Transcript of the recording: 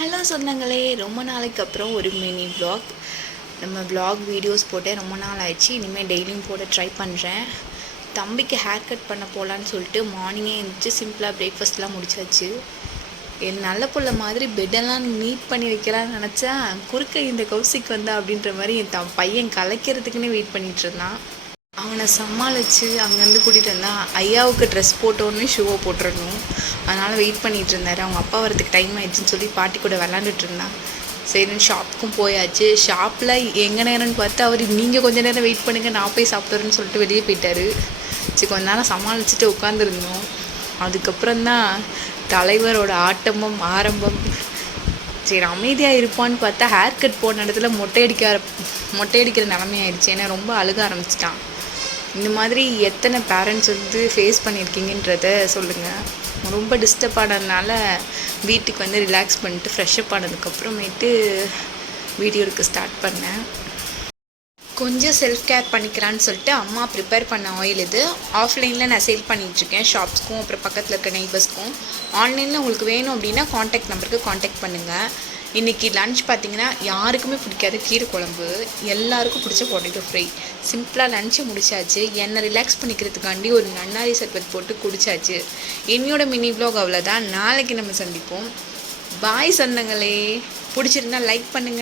Hello சொந்தங்களே, ரொம்ப நாளைக்கு அப்புறம் ஒரு மினி vlog. நம்ம vlog வீடியோஸ் போட்டு ரொம்ப நாள் ஆயிடுச்சு. இனிமேல் டெய்லியும் போட ட்ரை பண்ணுறேன். தம்பிக்கு ஹேர் கட் பண்ண போகலான்னு சொல்லிட்டு மார்னிங்கே எழுந்திரிச்சு சிம்பிளாக பிரேக்ஃபாஸ்ட்லாம் முடிச்சாச்சு. என் நல்ல பிள்ளை மாதிரி பெட்டெல்லாம் நீட் பண்ணி வைக்கலான்னு நினச்சா குறுக்க இந்த கௌசிக் வந்தா அப்படின்ற மாதிரி என் பையன் கலைக்கிறதுக்குன்னே வெயிட் பண்ணிகிட்டு இருந்தான். அவனை சமாளித்து அங்கேருந்து கூட்டிகிட்டு வந்தான். ஐயாவுக்கு ட்ரெஸ் போட்டோன்னே ஷூவை போட்டுடணும், அதனால் வெயிட் பண்ணிகிட்டு இருந்தார். அவங்க அப்பா வரதுக்கு டைம் ஆயிடுச்சுன்னு சொல்லி பாட்டி கூட விளாண்டுட்டு இருந்தான். சரின்னு ஷாப்புக்கும் போயாச்சு. ஷாப்பில் எங்கே நேரம்னு பார்த்து அவர் நீங்கள் கொஞ்சம் நேரம் வெயிட் பண்ணுங்கள், நான் போய் சாப்பிட்றேன்னு சொல்லிட்டு வெளியே போயிட்டார். சரி, கொஞ்ச நேரம் சமாளிச்சுட்டு உட்காந்துருந்தோம். அதுக்கப்புறம்தான் தலைவரோட ஆட்டமும் ஆரம்பம். சரி, அமைதியாக இருப்பான்னு பார்த்தா ஹேர் கட் போன இடத்துல மொட்டையடிக்கிற நிலமையாயிடுச்சு. ஏன்னா ரொம்ப அழுக ஆரம்பிச்சிட்டான். இந்த மாதிரி எத்தனை பேரண்ட்ஸ் ஃபேஸ் பண்ணியிருக்கீங்கன்றத சொல்லுங்கள். ரொம்ப டிஸ்டர்ப் ஆனதுனால வீட்டுக்கு ரிலாக்ஸ் பண்ணிட்டு ஃப்ரெஷ்அப் ஆனதுக்கப்புறமேட்டு வீடியோ எடுக்க ஸ்டார்ட் பண்ணேன். கொஞ்சம் செல்ஃப் கேர் பண்ணிக்கலான்னு சொல்லிட்டு அம்மா ப்ரிப்பேர் பண்ண ஆயில் இது. ஆஃப்லைனில் நான் சேல் பண்ணிகிட்ருக்கேன், ஷாப்ஸ்க்கும் அப்புறம் பக்கத்தில் இருக்க நெய்பர்ஸ்க்கும். ஆன்லைனில் உங்களுக்கு வேணும் அப்படின்னா காண்டாக்ட் நம்பருக்கு காண்டாக்ட் பண்ணுங்கள். இன்றைக்கி லன்ச் பார்த்திங்கன்னா யாருக்குமே பிடிக்காத கீரை குழம்பு, எல்லாருக்கும் பிடிச்ச பொட்டேட்டோ ஃப்ரை. சிம்பிளாக லன்ச்சு முடிச்சாச்சு. என்னை ரிலாக்ஸ் பண்ணிக்கிறதுக்காண்டி ஒரு நன்னாரி சர்பத் போட்டு குடிச்சாச்சு. என்னோட மினி vlog அவ்வளோதான். நாளைக்கு நம்ம சந்திப்போம். பாய் சொந்தங்களே. பிடிச்சிருந்தா லைக் பண்ணுங்கள்.